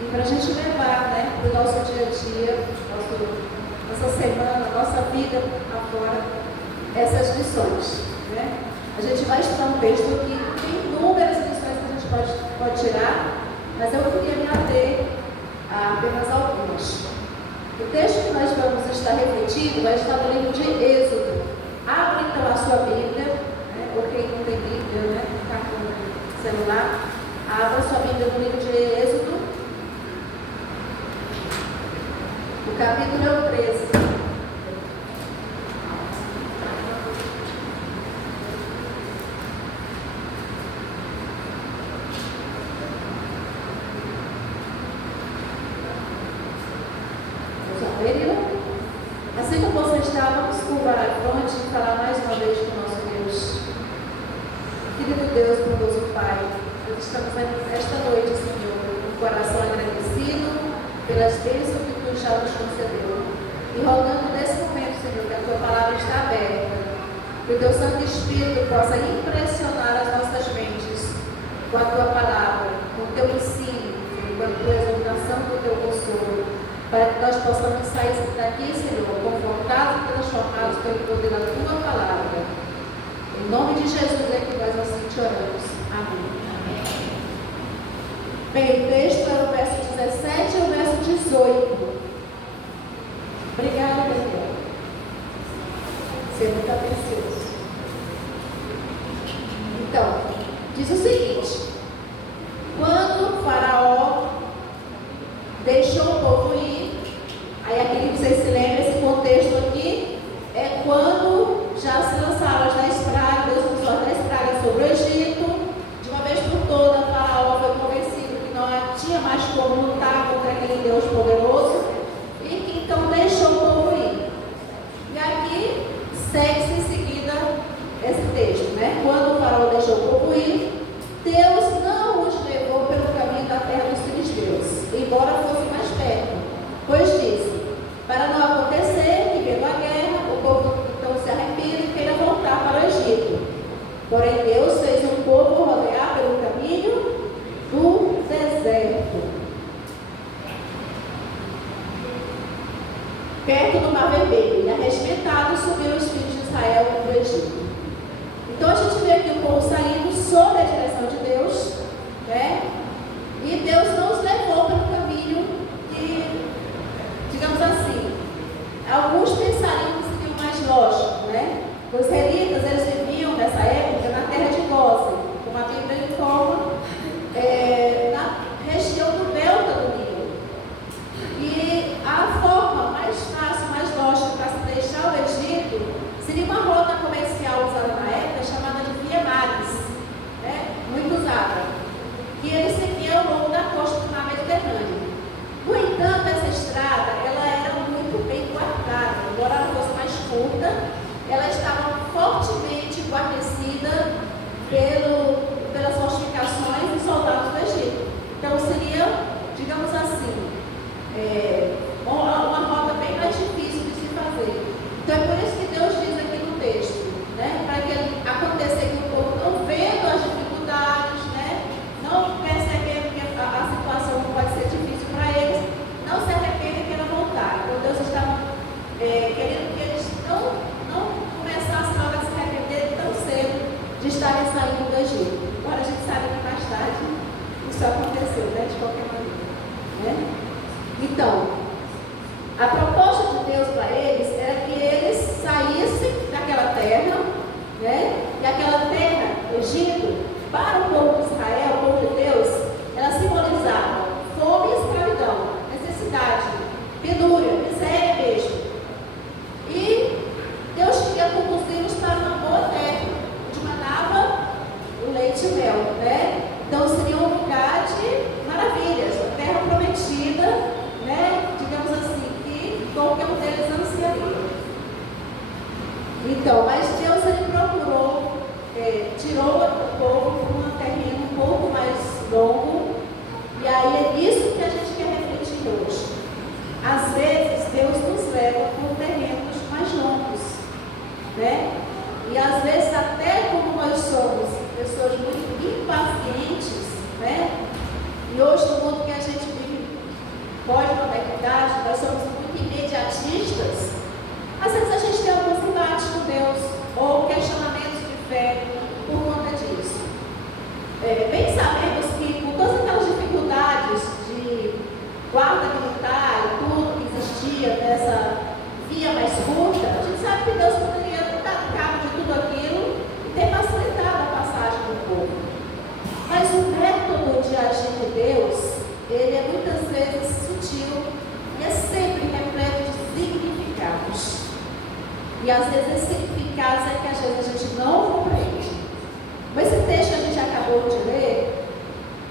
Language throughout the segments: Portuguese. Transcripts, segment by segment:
e para a gente levar, né, para o nosso dia a dia, nossa semana, nossa vida afora, essas lições, né? A gente vai estudar um texto que tem inúmeras lições que a gente pode tirar, mas eu queria me ater a apenas algumas. O texto que nós vamos estar refletindo vai estar no livro de Êxodo. Abra então a sua Bíblia, né? Ou quem não tem Bíblia, né? Está com o celular, abra a sua Bíblia no livro de Êxodo. O capítulo é o 13. Assim como você está, vamos curvar a fronte e falar mais uma vez com o nosso Deus. Querido Deus, bondoso Pai, nós estamos esta noite, Senhor, com o coração agradecido pelas bênçãos que Tu já nos concedeu. E rogando nesse momento, Senhor, que a Tua palavra está aberta, que o Teu Santo Espírito possa impressionar as nossas mentes com a Tua palavra, com o Teu ensino, com a Tua exaltação, com o Teu consolo, para que nós possamos sair daqui, Senhor, confortados e transformados pelo poder da Tua palavra. Em nome de Jesus é que nós assim te oramos. Amém. Bem, o texto é o verso 17 e o verso 18. Obrigada, Daniel. Você é muito atencioso. Então, diz o seguinte: quando o Faraó deixou o povo ir, aí aquele que vocês se lembram, esse contexto aqui, é quando já se lançaram as 10 pragas, Deus lançou as 10 pragas sobre o Egito, de uma vez por toda, Faraó foi convencido que não tinha mais como lutar contra aquele Deus poderoso, e que então deixou o povo ir. E aqui segue-se em seguida esse texto, né? Quando o Faraó deixou o povo ir, Deus não os levou pelo caminho da terra dos filisteus, embora fosse mais perto, pois disse, para não acontecer que, vendo a guerra, o povo então se arrependa e queira voltar para o Egito. Porém, Deus fez o povo rodear pelo caminho do deserto, perto do Mar Vermelho, e arremetados subiram os filhos de Israel para o Egito. Então a gente vê aqui o povo saindo sob a direção de Deus, né? E Deus não os levou pelo caminho que, digamos assim, alguns pensariam que seria o mais lógico, né? Os israelitas, eles viviam nessa época na terra de Gósen, como a Bíblia informa, na região do delta do Nilo. E a forma mais fácil, mais lógica para se deixar o Egito seria uma rota comercial usada na época, chamada de Via Maris, né? Muito usada, que ele seguia ao longo da costa do Mar Mediterrâneo. No entanto, essa estrada, ela era muito bem guardada, embora ela fosse mais curta, ela estava fortemente guarnecida pelas fortificações e soldados do Egito. Então seria, digamos assim, uma rota bem mais difícil de se fazer. Então é por isso que Deus diz aqui no texto, né, para que acontecer que o povo não vendo as dificuldades, né, não percebendo que a situação pode ser difícil para eles, não se arrependem e queiram voltar. Então Deus estava querendo que eles não começassem logo a se arrepender tão cedo de estarem saindo do Egito. Agora a gente sabe que mais tarde isso aconteceu, né, de qualquer maneira, né? Então, a proposta de Deus para eles era que eles saíssem daquela terra, né? E aquela terra, Egito, para o povo de Israel, o povo de Deus, ela simbolizava fome e escravidão, necessidade, penúria, miséria mesmo. E Deus queria conduzi-los para uma boa terra, onde manava o leite e mel, né? Então seria um lugar de maravilhas, uma terra prometida, né? Digamos assim, que qualquer um deles ansiaria. Então, mas Deus ele procurou, tirou o povo para um terreno um pouco mais longo, e aí é nisso que a gente quer refletir hoje. Às vezes Deus nos leva por terrenos mais longos, né? E às vezes até como nós somos pessoas muito impacientes, né? E hoje no mundo que a gente vive bem sabemos que com todas aquelas dificuldades de guarda militar e tudo que existia nessa via mais curta, a gente sabe que Deus poderia dar cabo de tudo aquilo e ter facilitado a passagem do povo. Mas o método de agir de Deus, ele é muitas vezes sutil e é sempre repleto de significados. E às vezes esses significados é que às vezes a gente não compreende. Mas esse texto que a gente acabou de ler,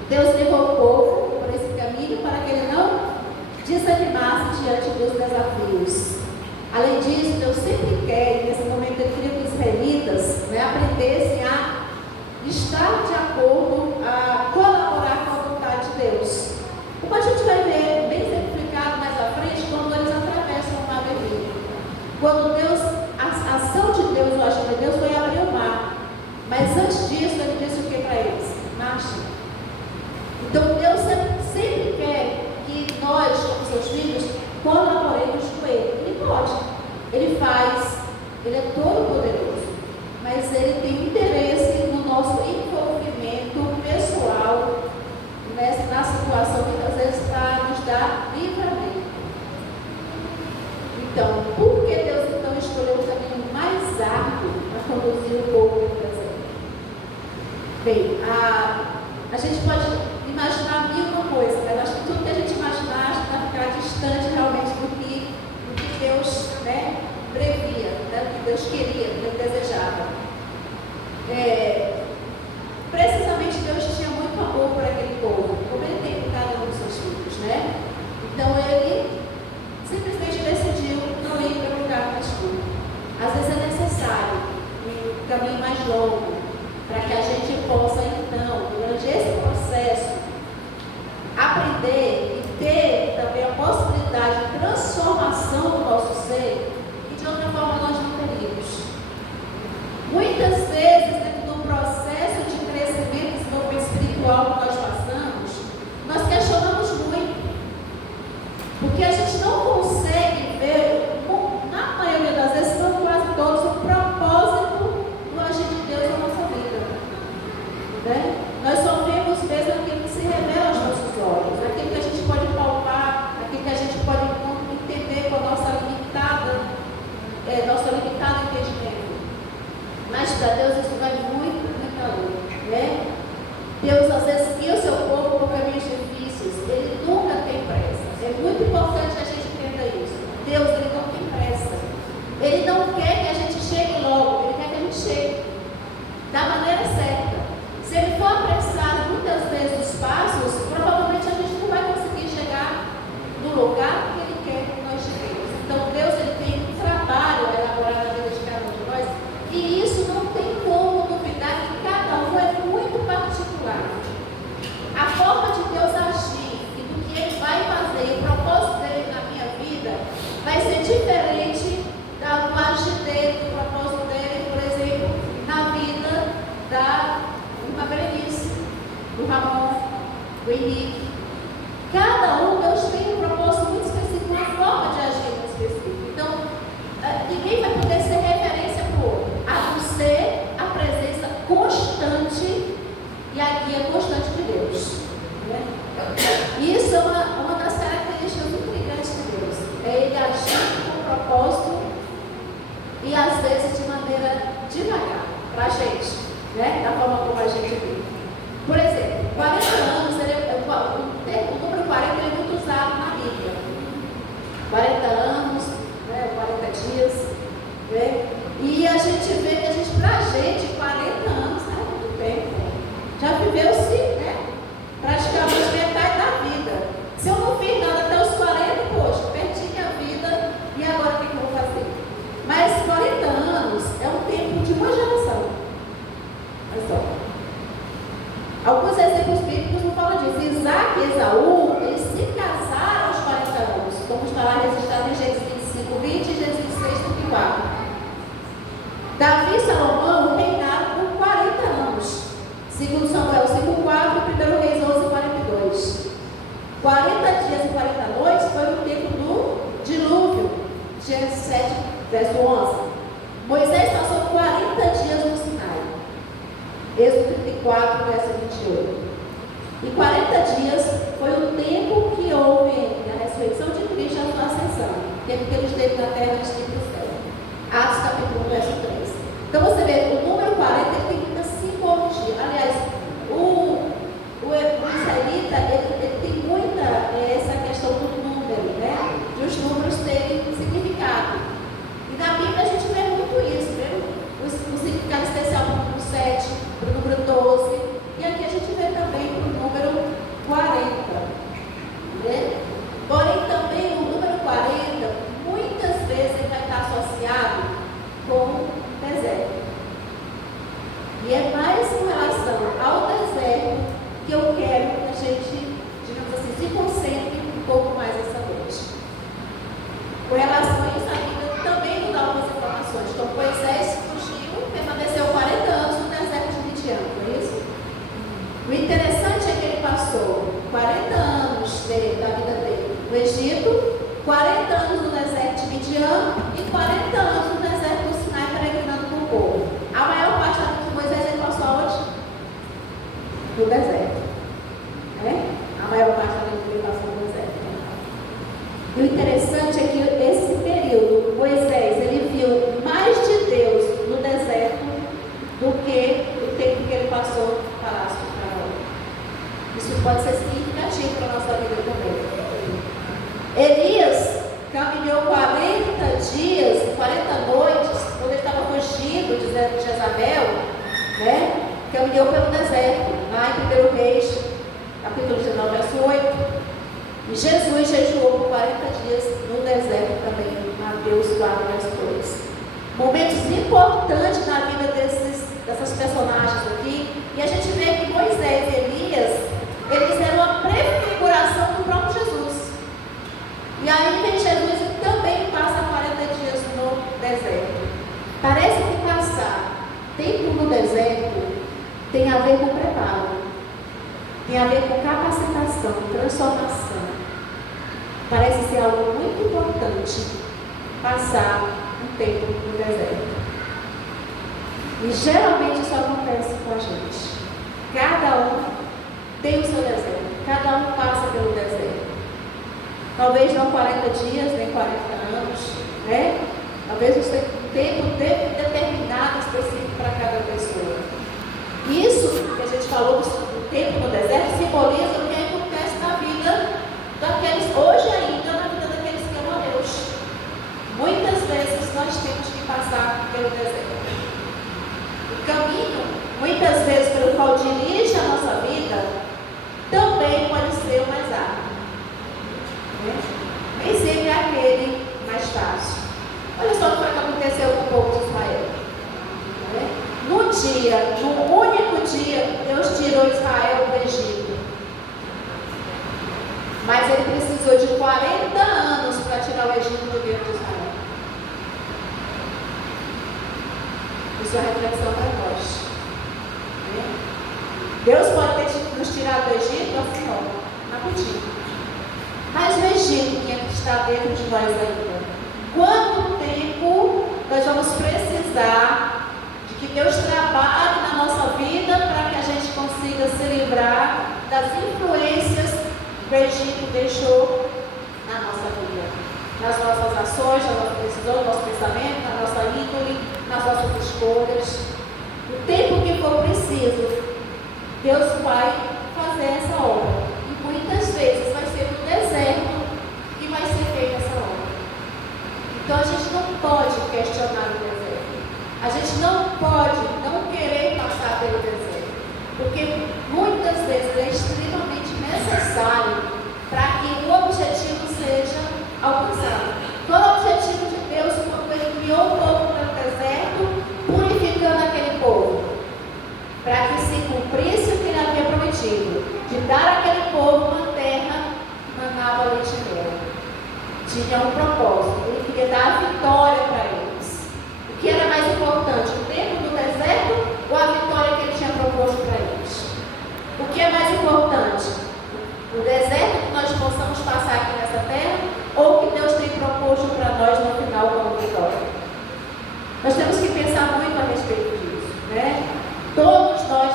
Deus levou o povo por esse caminho para que ele não desanimasse diante dos desafios. Além disso, Deus sempre quer, e nesse momento ele queria que os israelitas aprendessem a estar de acordo, a colaborar com a vontade de Deus. Como a gente vai ver bem exemplificado mais à frente, quando eles atravessam o mar vermelho. Quando Deus, a ação de Deus, o agir de Deus foi abrir o mar. Mas antes disso, ele disse o que para eles? Marchem. Então Deus sempre quer que nós, como seus filhos, colaboremos com Ele. Ele pode, Ele faz, Ele é todo poderoso, mas Ele tem interesse no nosso envolvimento pessoal na situação que às vezes para nos dar livramento. Então, por que Deus então escolheu o caminho mais árduo para conduzir o povo no deserto? Bem, a gente pode imaginar mil uma coisa, mas acho que tudo que a gente imaginar vai ficar distante realmente do que Deus previa, do que Deus queria, do que Ele desejava. Precisamente Deus tinha muito amor por aquele povo, como Ele tem por cada um dos seus filhos, Então Ele simplesmente decidiu não ir para um lugar mais curto. Às vezes é necessário um caminho mais longo, para que a gente possa então, durante esse processo, aprender e ter também a possibilidade de transformação do nosso ser, e de outra forma nós não teríamos. Muitas vezes, dentro do processo de crescimento e desenvolvimento espiritual que nós passamos, nós questionamos muito, porque a gente não consegue ver, na maioria das vezes, não quase todos, o propósito do agir de Deus na nossa vida. Nós só vemos mesmo aquilo que se revela aos nossos olhos, aquilo que a gente pode palpar, aquilo que a gente pode entender com a nosso limitado entendimento. Mas para Deus isso vai muito além. Deus às vezes guia o seu povo por caminhos difíceis, Ele nunca tem pressa. É muito importante que a gente entenda isso. Deus, Ele não tem pressa. Ele não quer que a gente chegue logo, Ele quer que a gente chegue da maneira certa. Se Ele for apressado muitas vezes os passos, provavelmente a gente não vai conseguir chegar no lugar que Ele quer que nós cheguemos. Então Deus, Ele tem um trabalho a elaborar na vida de cada um de nós, e isso não tem como duvidar que cada um é muito particular. A forma de Deus agir e do que Ele vai fazer, o propósito dele na minha vida, vai ser diferente do agir dele, do propósito dele, por exemplo, na vida da Berenice, do Ramon, do Henrique. Cada um, Deus tem um propósito muito específico, uma forma de agir muito específica. Então, ninguém vai poder ser referência para o outro, a não ser a presença constante e a guia constante de Deus. Isso é uma das características muito grandes de Deus. É Ele agir com propósito e às vezes de maneira devagar para a gente. Da forma como a gente vê. Por exemplo, 40 anos, o número 40 é muito usado na Bíblia. 40 anos, 40 dias. E a gente vê que pra gente, 40 anos é muito tempo. Já viveu-se praticamente metade da vida. Se eu não fiz nada até os 40, poxa, perdi minha vida e agora o que eu vou fazer? Mas 40 anos é um tempo de uma geração. Alguns exemplos bíblicos não falam disso. Isaac e Esaú, eles se casaram aos 40 anos, como está lá registrado em Gênesis 25, 20 e Gênesis 26, 34. Davi e Salomão reinaram por 40 anos, segundo Samuel 5:4 e 1 Reis 11:42. 40 dias e 40 noites foi o tempo do dilúvio, Gênesis 7, verso 11. Moisés passou 40 dias no Sinai. Êxodo 34, verso 28. E 40 dias foi o tempo que houve entre a ressurreição de Cristo e a sua ascensão, o tempo que ele esteve na terra antes de ir para o céu. Atos capítulo 1, verso 3. Então você vê, o número 40 ele tem muita simbologia. Aliás, o israelita ele tem muita essa questão do número, né? De os números terem significado. E na Bíblia a gente vê muito isso, viu? O significado especial para o número 7, para o número 12. E aqui a gente vê também para o número 40. Né? Porém, também o número 40, muitas vezes ele vai estar associado com deserto. E é mais com relação ao deserto que eu quero que a gente, digamos assim, se concentre um pouco mais essa noite. Com relação a isso, a Bíblia também nos dá algumas informações. Então, Moisés fugiu, permaneceu 40 anos no deserto de Midian, não é isso? O interessante é que ele passou 40 anos da vida dele no Egito, 40 anos no deserto de Midian e 40 anos no deserto do Sinai peregrinando com o povo. A maior parte da vida de Moisés ele passou aonde? No deserto. A maior parte da vida dele passou no deserto. E o interessante é que esse período, Moisés, ele viu mais de Deus no deserto do que o tempo que ele passou no palácio de Faraó. Isso pode ser significativo para a nossa vida também. Elias caminhou 40 dias, 40 noites, quando ele estava fugindo de Jezabel, né? Caminhou pelo deserto, lá em 1 Reis, capítulo 19, verso 8. E Jesus jejuou por 40 dias no deserto também, Mateus 4, verso 2. Momentos importantes na vida dessas personagens aqui. E a gente vê que Moisés e Elias, eles eram a prefiguração do próprio Jesus. E aí vem Jesus e também passa 40 dias no deserto. Parece que passar tempo no deserto tem a ver com preparo. Tem a ver com capacitação, transformação. Parece ser algo muito importante passar um tempo no deserto. E geralmente isso acontece com a gente. Cada um tem o seu deserto. Cada um passa pelo deserto. Talvez não 40 dias, nem 40 anos, né? Talvez um tempo determinado, específico para cada pessoa. Isso que a gente falou do tempo no deserto simboliza o que acontece na vida daqueles, hoje ainda na vida daqueles que amam a Deus. Muitas vezes nós temos que passar pelo deserto. O caminho, muitas vezes, pelo qual dirige a nossa vida, também pode ser o mais árduo. Nem sempre é aquele mais fácil. Olha só o que aconteceu com o povo de Israel. No único dia, Deus tirou Israel do Egito. Mas ele precisou de 40 anos para tirar o Egito do meio de Israel. Isso é reflexão para nós. Deus pode ter nos tirado do Egito assim, ó, rapidinho. Mas o Egito que está dentro de nós ainda. Quanto tempo nós vamos precisar de que Deus trabalhe na nossa vida para que a gente consiga se livrar das influências que o Egito deixou na nossa vida, nas nossas ações, nas nossas decisões, no nosso pensamento, na nossa índole, nas nossas escolhas. O tempo que for preciso, Deus vai fazer essa obra. E muitas vezes vai ser no deserto que vai ser feita essa obra. Então a gente não pode questionar o deserto. A gente não pode não querer passar pelo deserto. Porque muitas vezes é extremamente necessário para que o objetivo seja alcançado. Qual é o objetivo de Deus quando Ele criou o povo no deserto, purificando aquele povo? Para que se cumprisse o que Ele havia prometido, de dar àquele povo uma terra que manava leite e mel. Tinha um propósito, Ele queria dar a vitória para eles. O que era mais importante, o tempo do deserto ou a vitória que Ele tinha proposto para eles? O que é mais importante? O deserto que nós possamos passar aqui nessa terra ou o que Deus tem proposto para nós no final como vitória? Nós temos que pensar muito a respeito disso, né? Todos nós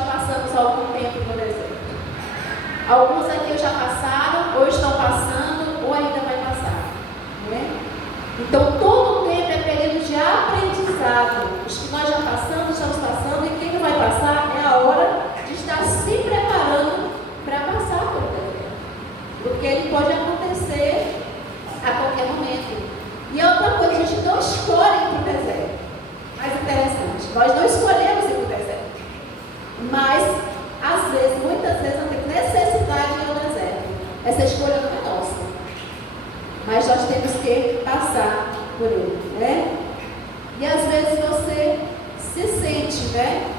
Alguns aqui já passaram, ou estão passando, ou ainda vai passar. Né? Então, todo o tempo é período de aprendizado. Os que nós já passamos, estamos passando, e quem não vai passar é a hora de estar se preparando para passar pelo deserto. Porque ele pode acontecer a qualquer momento. E a outra coisa, a gente não escolhe ir para o deserto. Mais interessante, nós não escolhemos ir para o deserto. Mas, às vezes, muitas vezes, não tem necessidade de ir ao deserto. Essa escolha não é nossa. Mas nós temos que passar por ele, né? E às vezes você se sente, né?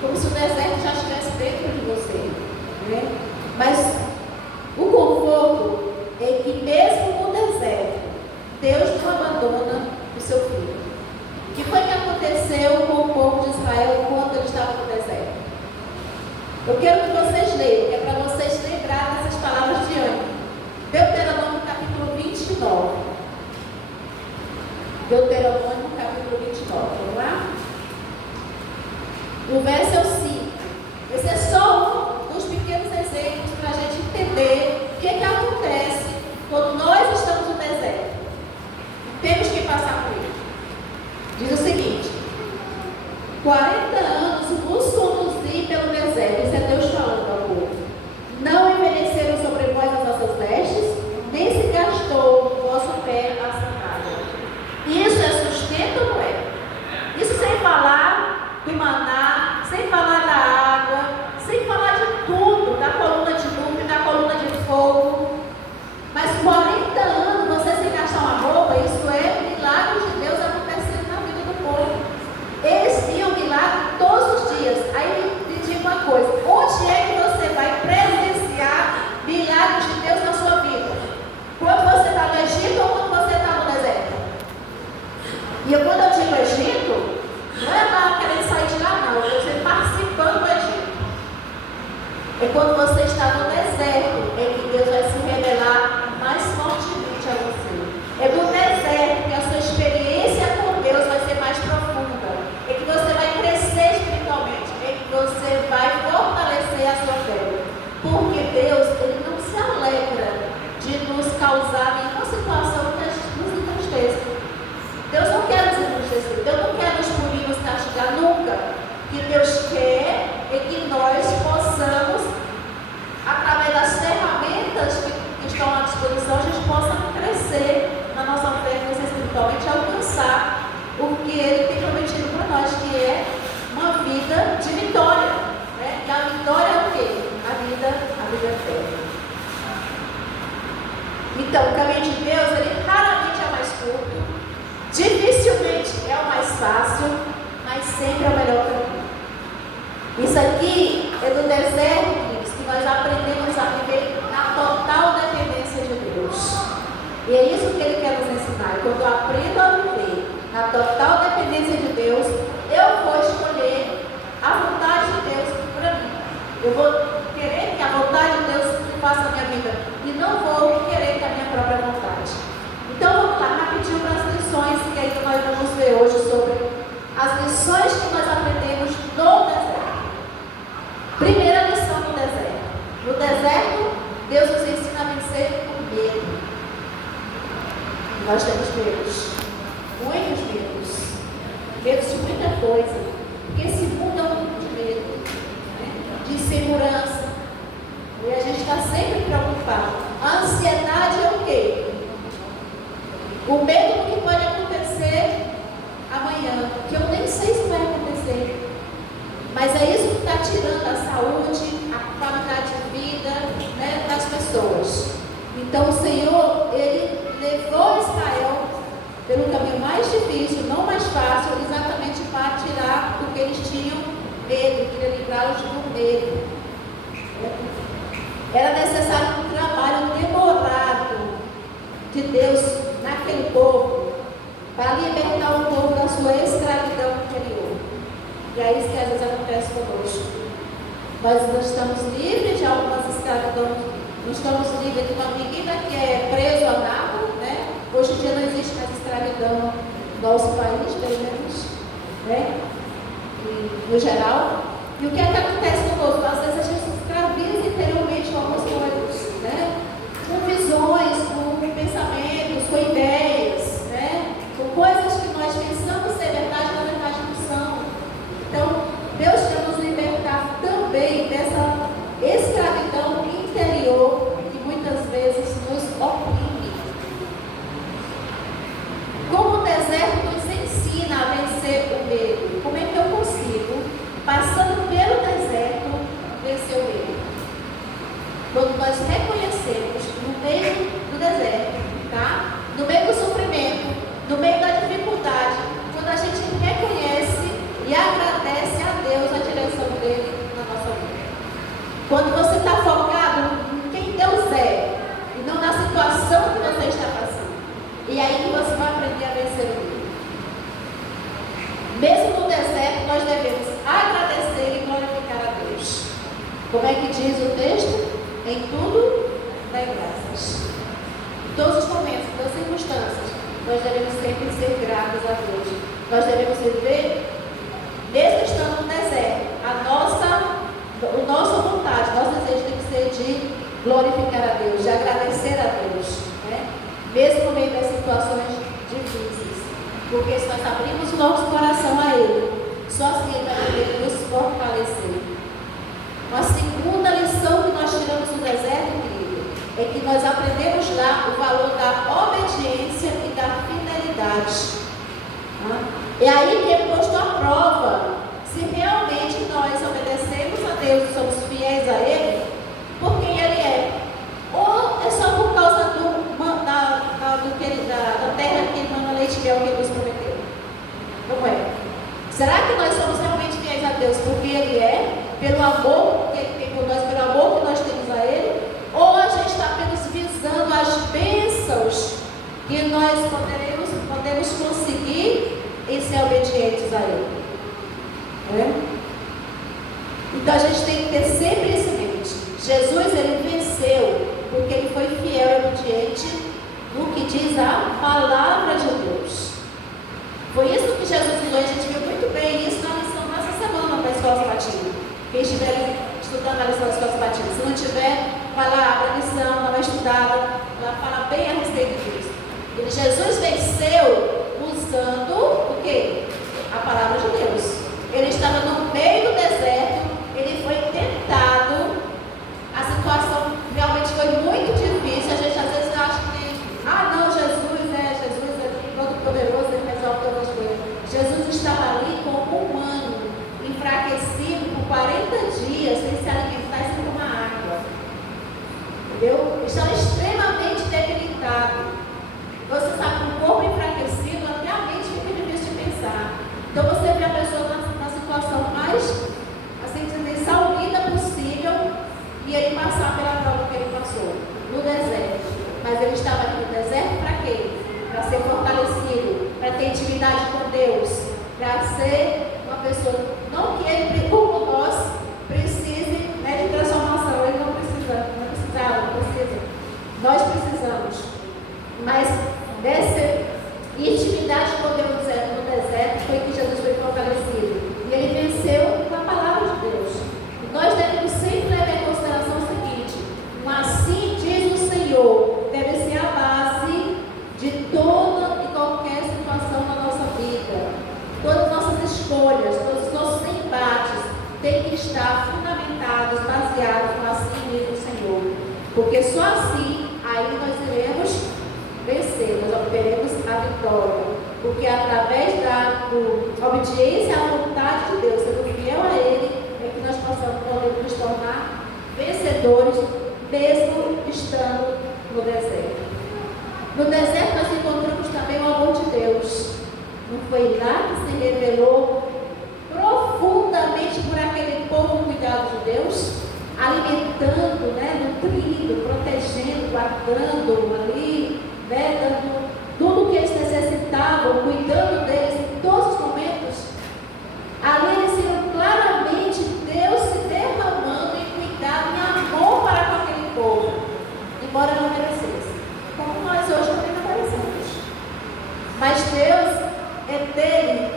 Como se o deserto já estivesse dentro de você, né? Mas o conforto é que mesmo no deserto, Deus não abandona o seu filho. O que foi que aconteceu com o povo de Israel quando ele estava no deserto? Eu quero que vocês leiam, que é para vocês lembrarem dessas palavras de ânimo. Deuteronômio capítulo 29. Deuteronômio capítulo 29. Vamos lá? O verso é o 5. Esse é só um dos pequenos exemplos para a gente entender o que acontece quando nós estamos no deserto. Temos que passar por ele. Diz o seguinte: 40 anos vos conduzi pelo deserto. Isso é Deus falando ao povo. Não envelheceram sobre vós as vossas vestes, nem se gastou o vosso pé a sandália. Isso é sustento ou não é? Isso sem falar do maná, sem falar da água, sem falar de tudo, da coluna de nuvem, da coluna de fogo. Mas 40 anos você sem gastar uma roupa, isso é milagre de Deus acontecendo na vida do povo. Eles viam milagre todos os dias. Aí me diga uma coisa: onde é que você vai presenciar milagres de Deus na sua vida? Quando você está no Egito ou quando você está no deserto? E quando eu digo Egito, não é lá querendo sair de lá, não. Eu estou participando do Egito. É quando você está no deserto, é que Deus vai se revelar mais fortemente a você. É no deserto que a sua experiência com Deus vai ser mais profunda. É que você vai crescer espiritualmente. É que você vai fortalecer a sua fé. Porque Deus, Ele não se alegra de nos causar nenhuma situação que nos entristeça. Deus não quer nos entristecer. Deus não quer nos punir, nos castigar nunca. O que Deus quer é que nós possamos, através das ferramentas que estão à disposição, a gente possa crescer na nossa fé, crescer espiritualmente, alcançar o que Ele tem prometido para nós, que é uma vida de vitória. Né? E a vitória é o quê? A vida eterna. Então, o caminho de Deus, ele raramente é o mais curto, dificilmente é o mais fácil, mas sempre é o melhor caminho. Isso aqui é do deserto, que nós aprendemos a viver na total dependência de Deus. E é isso que Ele quer nos ensinar. Quando eu aprendo a viver na total dependência de Deus, eu vou escolher a vontade de Deus para mim. Eu vou querer que a vontade de Deus faça a minha vida e não vou querer que a minha própria vontade. Então vamos lá, rapidinho para as lições que aí nós vamos ver hoje sobre as lições que nós aprendemos no deserto. Primeira lição no deserto. No deserto, Deus nos ensina a vencer o medo. Nós temos medos, muitos medos, medos de muita coisa, porque esse mundo é um mundo de medo, né? De insegurança, e a gente está sempre preocupado. A ansiedade é o quê? O medo do que pode acontecer amanhã, que eu nem sei se vai acontecer, mas é isso que está tirando a saúde, a qualidade de vida, né, das pessoas. Então o Senhor, Ele levou Israel pelo caminho mais difícil, não mais fácil, exatamente para tirar do que eles tinham medo, queria livrá-los do medo. Era necessário um trabalho demorado de Deus naquele povo, para libertar o povo da sua escravidão interior. E é isso que às vezes acontece conosco. Nós estamos livres de algumas escravidões, não estamos livres, ninguém daqui é preso a nada, né? Hoje em dia não existe mais escravidão no nosso país, pelo menos, né? E, no geral. E o que é que acontece conosco? Às vezes a gente se escraviza passando pelo deserto, venceu ele. Quando nós reconhecemos no meio do deserto, tá? No meio do sofrimento, no meio da dificuldade, quando a gente reconhece e agradece a Deus a direção dele na nossa vida. Quando você está focado em quem Deus é e não na situação que você está passando, e aí você vai aprender a vencer o mundo. Mesmo no deserto, nós devemos agradecer e glorificar a Deus. Como é que diz o texto? Em tudo, dai graças. Em todos os momentos, em todas as circunstâncias, nós devemos sempre ser gratos a Deus. Nós devemos viver, mesmo estando no deserto, a nossa vontade, nosso desejo tem que ser de glorificar a Deus, de agradecer a Deus, né? Mesmo no meio das situações difíceis. Porque se nós abrimos o nosso coração a Ele, só assim Ele vai poder nos fortalecer. Uma segunda lição que nós tiramos do deserto, querido, é que nós aprendemos lá o valor da obediência e da fidelidade. É aí que é posto à prova se realmente nós obedecemos a Deus e somos fiéis a Ele, por quem Ele é. Ou é só por causa da terra que Ele manda leite e mel que Ele nos prometeu. Como é? Será que nós somos realmente fiéis a Deus porque Ele é? Pelo amor que Ele tem por nós, pelo amor que nós temos a Ele? Ou a gente está apenas visando as bênçãos que nós podemos conseguir em ser obedientes a Ele? Então a gente tem que ter sempre isso em mente. Jesus, Ele venceu porque Ele foi fiel e obediente no que diz a palavra de Deus. Foi isso que Jesus usou, a gente viu muito bem isso na lição dessa semana da Escola Sabatina. Quem estiver estudando a lição da Escola Sabatina, se não tiver, vai lá, abre a lição, dá uma estudada, ela fala bem a respeito disso. Jesus venceu usando o quê? A palavra de Deus. Ele estava no meio do deserto, ele foi tentado, a situação realmente foi muito difícil. A gente às vezes acha que, não, Jesus é todo poderoso, ele resolve todas as coisas. Jesus estava ali como humano, enfraquecido por 40 dias, sem se alimentar e sem tomar água. Entendeu? Estava extremamente debilitado. Você sabe que o corpo enfraquecido realmente fica difícil de pensar. Então você vê a pessoa na situação mais, assim dizer, exaurida possível, e ele passar pela prova que ele passou, no deserto. Mas ele estava aqui no deserto para quê? Para ser fortalecido, para ter intimidade com Deus, para ser uma pessoa, não que ele, como nós, precise, né, de transformação. Ele não precisa. Nós precisamos. Mas dessa intimidade com Deus no deserto foi que Jesus foi fortalecido. E ele venceu com a palavra de Deus. E nós devemos sempre levar em consideração o seguinte: assim diz o Senhor, deve ser a base de toda e qualquer situação na nossa vida. Todas as nossas escolhas, todos os nossos embates têm que estar fundamentados, baseados no assim diz o Senhor. Porque só assim, aí nós iremos vencer, nós obteremos a vitória. Porque através da obediência à vontade de Deus, sendo fiel a Ele, é que nós podemos nos tornar vencedores, mesmo estando no deserto. No deserto nós encontramos também o amor de Deus. Não foi lá que se revelou profundamente por aquele povo cuidado de Deus, alimentando, né, nutrindo, protegendo, guardando ali, né, dando tudo o que eles necessitavam, cuidando deles em todos os momentos. Ali eles viram claramente Deus se derramando em cuidado, em amor para com aquele povo, embora não merecesse, como nós hoje também não merecemos. Mas Deus é dele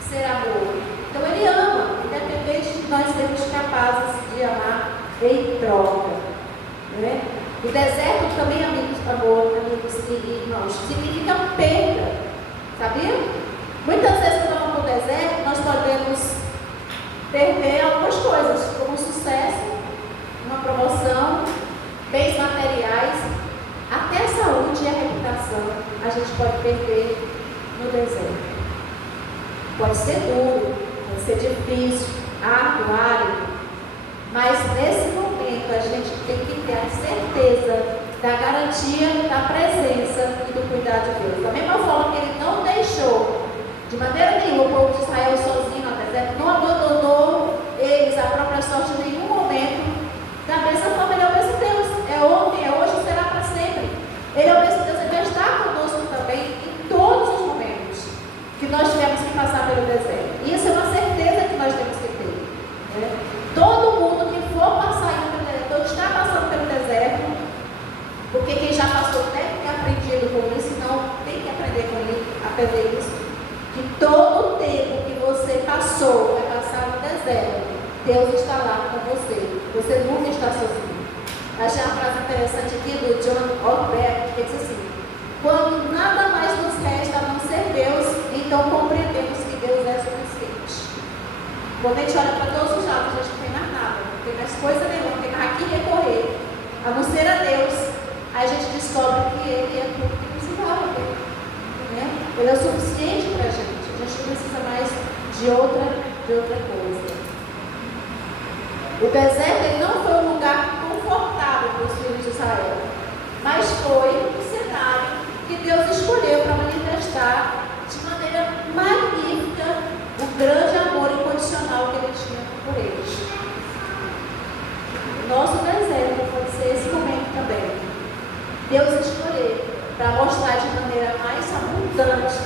ser amor. Então Ele ama, independente de nós sermos capazes de amar em troca, né? O deserto também, amigos e irmãos, significa perda, sabia? Muitas vezes quando vamos para o deserto, nós podemos perder algumas coisas, como sucesso, uma promoção, bens materiais, até a saúde e a reputação a gente pode perder no deserto. Pode ser duro, pode ser difícil, árido, árido. Mas nesse momento a gente tem que ter a certeza da garantia da presença e do cuidado de Deus. Da mesma forma que ele não deixou de maneira nenhuma o povo de Israel sozinho no deserto, não abandonou eles à própria sorte em nenhum momento. Da mesma forma, ele é o mesmo Deus. É ontem, é hoje, será para sempre. Ele é o mesmo Deus, ele vai estar conosco também em todos os momentos que nós tivemos que passar pelo deserto. Isso é uma certeza que nós temos que ter. Né? Todo mundo que for passar pelo deserto, ou está passando pelo deserto, porque quem já passou deve ter aprendido com isso, não tem que aprender com ele, aprender isso, que todo o tempo que você passou, vai passar no deserto, Deus está lá com você. Você nunca está sozinho. Achei uma frase interessante aqui do John Ortberg, que diz assim: quando nada mais nos resta a não ser Deus, então compreendemos que Deus é suficiente. Quando a gente olha para todos os lados, a gente não tem mais nada, não tem mais coisa nenhuma, não tem mais a que recorrer, a não ser a Deus. Aí a gente descobre que Ele é tudo que precisava ter. Né? Ele é o suficiente para a gente não precisa mais de outra coisa. O deserto ele não foi um lugar confortável para os filhos de Israel, mas foi um cenário que Deus escolheu para manifestar de maneira magnífica o grande amor incondicional que Ele tinha por eles. O nosso deserto pode ser esse momento também. Deus escolheu para mostrar de maneira mais abundante,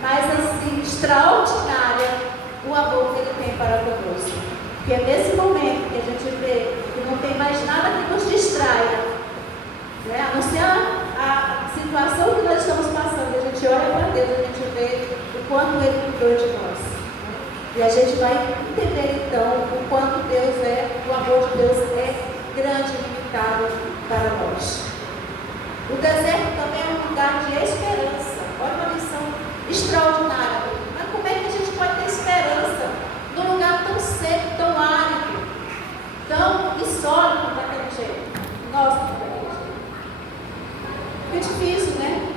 mais assim, extraordinária, o amor que Ele tem para conosco. Porque é nesse momento que a gente vê que não tem mais nada que nos distraia, né? A não ser a situação que nós estamos passando, a gente olha para Deus, a gente vê o quanto Ele cuidou de nós. Né? E a gente vai entender então o quanto Deus o amor de Deus é grande e limitado para nós. O deserto também é um lugar de esperança. Olha uma lição extraordinária. Mas como é que a gente pode ter esperança num lugar tão seco, tão árido, tão insólito daquele jeito? Nossa, é difícil, né?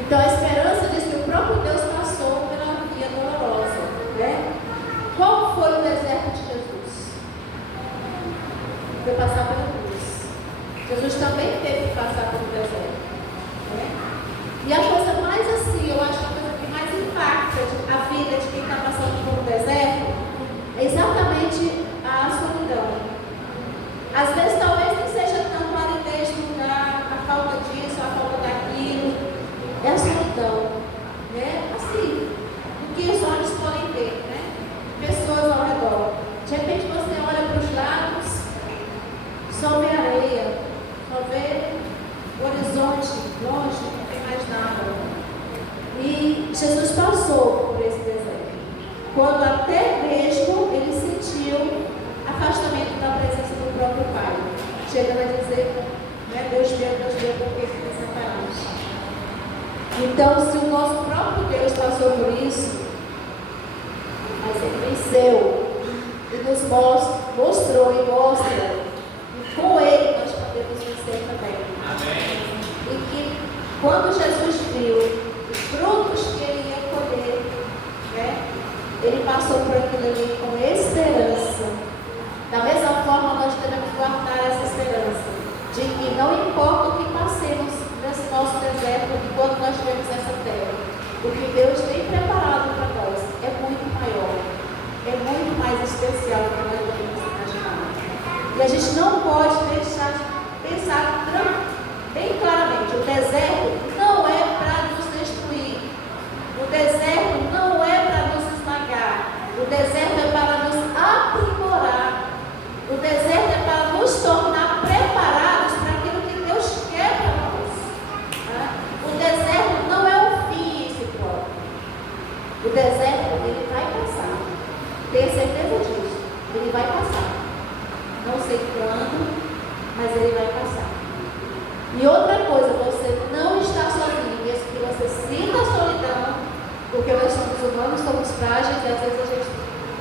Então a esperança diz que o próprio Deus passou pela via dolorosa, né? Qual foi o deserto de Jesus? Foi passar pela cruz. Jesus também teve que passar pelo deserto, né? E a coisa mais assim, eu acho que a coisa que mais impacta a vida de quem está passando por um deserto é exatamente a solidão. Às vezes talvez nem seja tanto a aridez do lugar, a falta disso, a falta daquilo, é a solidão, né? Assim, o que os olhos podem ver, né? Pessoas ao redor. De repente você olha para os lados, só vê areia, só vê o horizonte longe, não tem mais nada. E Jesus passou por esse deserto, quando até mesmo ele sentiu afastamento da presença do próprio Pai, chegando a dizer, né, Deus meu, por que me separaste? Então, se o nosso próprio Deus passou por isso, mas ele venceu e nos mostrou e mostra que com ele nós podemos vencer também. Amém. E que quando Jesus viu os frutos que ele ia colher, né, ele passou por aquilo ali com esperança. Da mesma forma, nós devemos guardar essa esperança de que não importa o que passemos nesse nosso deserto, enquanto nós estivermos nessa terra, o que Deus tem preparado para nós é muito maior, é muito mais especial do que nós podemos imaginar. E a gente não pode deixar de pensar bem claramente: o deserto não é para nos destruir, o deserto não é para nos esmagar, o deserto é para nos aprimorar, o deserto é para nos tornar preparados para aquilo que Deus quer para nós. Tá? O deserto não é o fim em si próprio. O deserto, ele vai passar. Tenha certeza disso. Ele vai passar. Não sei quando, mas ele vai passar. E outra coisa, você não está sozinho, mesmo que você sinta a solidão, porque nós somos humanos, somos frágeis, e às vezes a gente,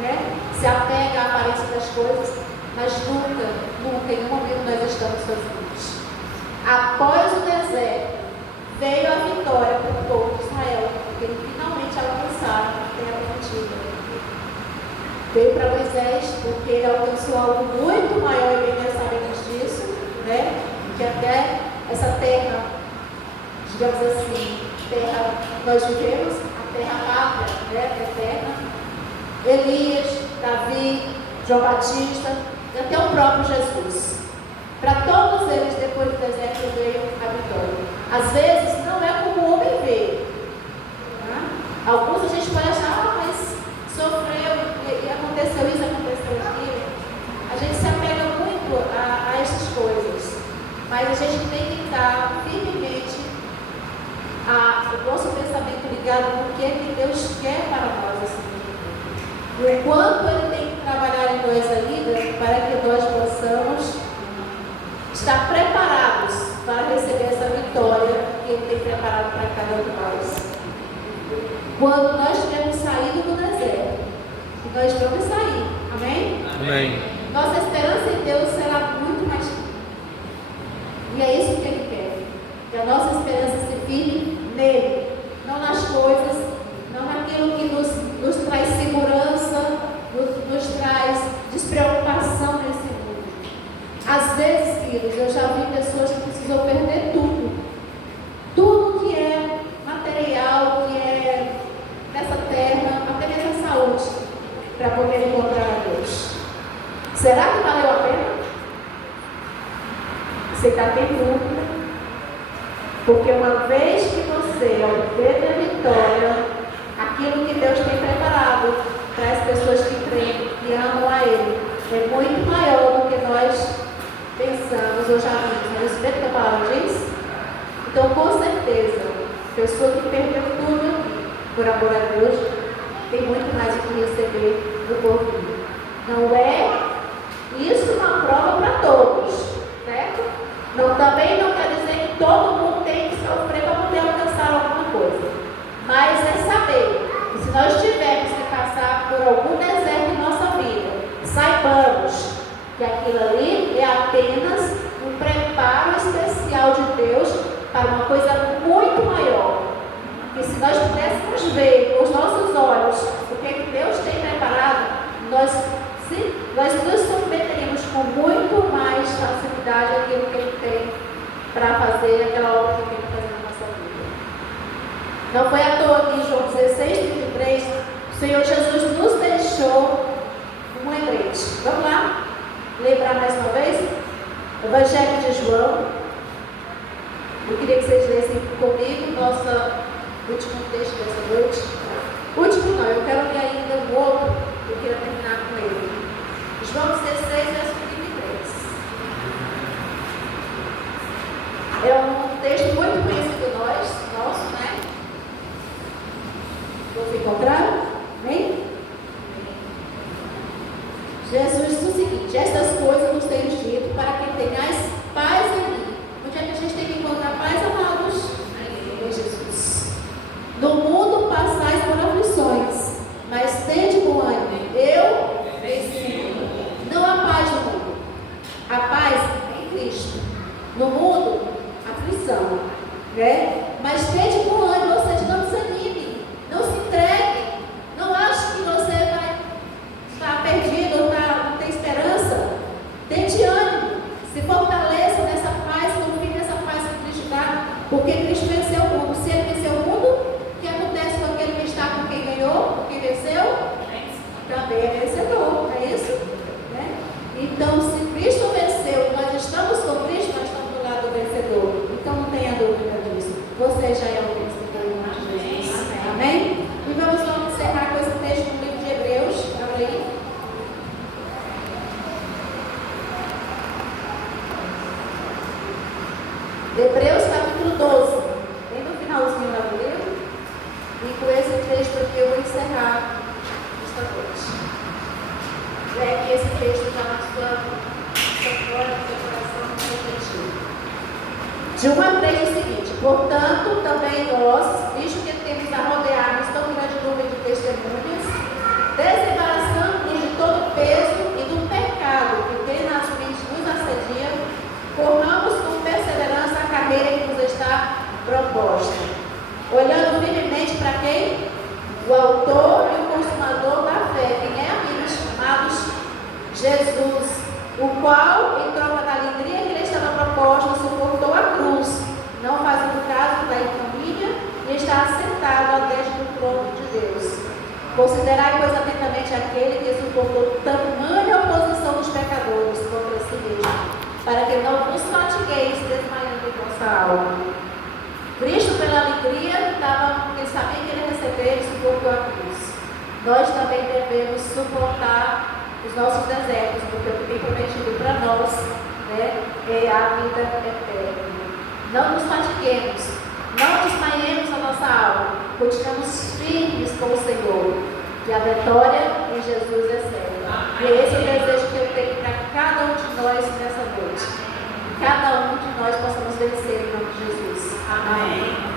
né, se apega à aparência das coisas, mas nunca, em nenhum momento nós estamos sozinhos. Após o deserto, veio a vitória para o povo de Israel, porque eles finalmente alcançaram a terra prometida. Veio para Moisés porque ele alcançou algo muito maior e bem nós sabemos disso, né? Que até essa terra, digamos assim, terra nós vivemos, a terra pátria, né? Eterna. Elias, Davi, João Batista e até o próprio Jesus. Para todos eles, depois do deserto, veio a vitória. Às vezes, não é como o homem vê. Né? Alguns a gente pode achar, mas sofreu e aconteceu isso, aconteceu aquilo. A gente se apega muito a essas coisas. Mas a gente tem que estar firmemente o nosso pensamento ligado no que Deus quer para nós assim. O quanto Ele tem que trabalhar em nós ainda para que nós possamos estar preparados para receber essa vitória que Ele tem preparado para cada um de nós. Quando nós tivermos saído do deserto, e nós vamos sair, amém? Amém. Nossa esperança em Deus será muito mais firme. E é isso que Ele quer. Que a nossa esperança se firme nele, não nas coisas, não naquilo que nos traz segurança, nos traz despreocupação nesse mundo. Às vezes, filhos, eu já vi pessoas que precisam perder tudo. Tudo que é material, que é nessa terra, até mesmo a saúde, para poder encontrar a Deus. Será que valeu a pena? Você está tendo dúvida? Porque uma vez que você obteve a vitória, aquilo que Deus tem preparado para as pessoas que creem e amam a Ele é muito maior do que nós pensamos ou já vimos. A respeito que a palavra diz? Então, com certeza, a pessoa que perdeu tudo por amor a Deus tem muito mais o que receber do porvir. Não é isso uma prova para todos, certo? Também não quer dizer que todo mundo tem que sofrer para poder alcançar alguma coisa. Mas é saber que se nós tivermos que passar por algum deserto em nossa vida, saibamos que aquilo ali é apenas um preparo especial de Deus para uma coisa muito maior. Que se nós pudéssemos ver com os nossos olhos o que Deus tem preparado, nós nos submeteríamos com muito mais facilidade aquilo que Ele tem para fazer, aquela obra que Ele tem para fazer na nossa vida. Não foi à toa que em João 16:33, o Senhor Jesus nos deixou um lembrete. Vamos lá? Lembrar mais uma vez? Evangelho de João. Eu queria que vocês lessem comigo nosso último texto dessa noite. Último não, eu quero ler ainda um outro, eu quero terminar com ele. João 16, verso 33. É um texto muito conhecido nosso, né? Vamos encontrar? Amém? Jesus diz o seguinte: estas coisas nos tenho dito para que tenhais paz em mim. Onde é que a gente tem que encontrar paz, amados? Em Jesus. No mundo passais por aflições, mas tende bom ânimo. Eu venci. Não há paz no mundo. A paz é em Cristo. No mundo, aflição. Né? Mas tende bom ânimo, ou seja, não desanime. Não se entregue. Não ache que você vai estar perdido ou não tem esperança. Tente ânimo. Se fortaleça nessa paz, confie nessa paz que Cristo dá. Porque Cristo venceu o mundo. Se Ele venceu o mundo, o que acontece com aquele que está com quem ganhou? Com quem venceu? Também é vencedor. Não é isso? Então, se Cristo venceu e nós estamos com Cristo, nós estamos do lado do vencedor. Então, não tenha dúvida disso. Você já é o vencedor em nome de Jesus. Amém? E vamos encerrar com esse texto no livro de Hebreus. Abra aí. Hebreus capítulo 12. Bem no finalzinho do livro. E com esse texto aqui eu vou encerrar esta noite. É que esse texto está na sua glória, no seu coração, refletido. De 1 a 3 é o seguinte: portanto, também nós, visto que temos a rodear-nos tão grande número de testemunhas, desembaraçando-nos de todo o peso e do pecado que tenazmente nos assedia, corramos com perseverança a carreira que nos está proposta, olhando firmemente para quem? O autor e o consumador da fé. Quem é, amigos? o qual, em troca da alegria que lhe estava proposta, suportou a cruz, não fazendo caso da ignomínia, e está assentado à destra do trono de Deus. Considerai, pois, atentamente aquele que suportou tamanha oposição dos pecadores contra si mesmo, para que não vos fatigueis desmaiando em vossa alma. Cristo, pela alegria que estava, porque sabia que ele receberia, suportou a cruz. Nós também devemos suportar os nossos desertos, porque o que tem prometido para nós, né, é a vida eterna. Não nos fatiguemos, não desmaiemos a nossa alma, continuamos firmes com o Senhor, que a vitória em Jesus é certa. E é esse o desejo que eu tenho para cada um de nós nessa noite. Que cada um de nós possamos vencer em nome de Jesus. Amém.